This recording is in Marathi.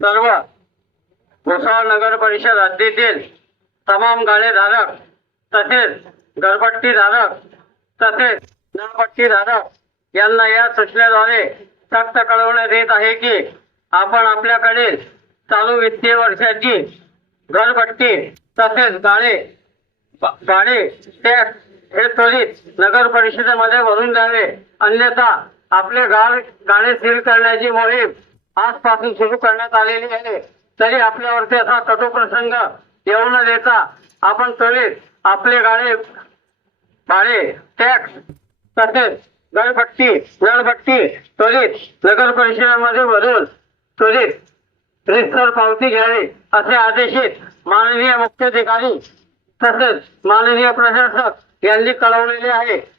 सर्व नगर परिषद हद्दीतील तमाम गाळेधारक तसेच घरपट्टी धारक तसेच नळपट्टी धारक यांना या सूचनेद्वारे सक्त कळवण्यात येत आहे की आपण आपल्याकडील चालू वित्तीय वर्षाची घरपट्टी तसेच गाळे गाडी टॅक्स हे त्वरित नगर परिषदेमध्ये भरून द्यावे. अन्यथा आपले गाळ गाणे सील करण्याची मोहीम आजपासून सुरू करण्यात आलेली आहे. तरी आपल्यावरती असा कटू येऊ न देता आपण त्वरित आपले गाळे भाडे टॅक्स तसेच गळपट्टी जळभट्टी त्वरित नगर परिषदेमध्ये भरून त्वरित रिस्तर पावती घ्यावी असे आदेशित माननीय मुख्याधिकारी तसेच माननीय प्रशासक यांनी कळवलेले आहे.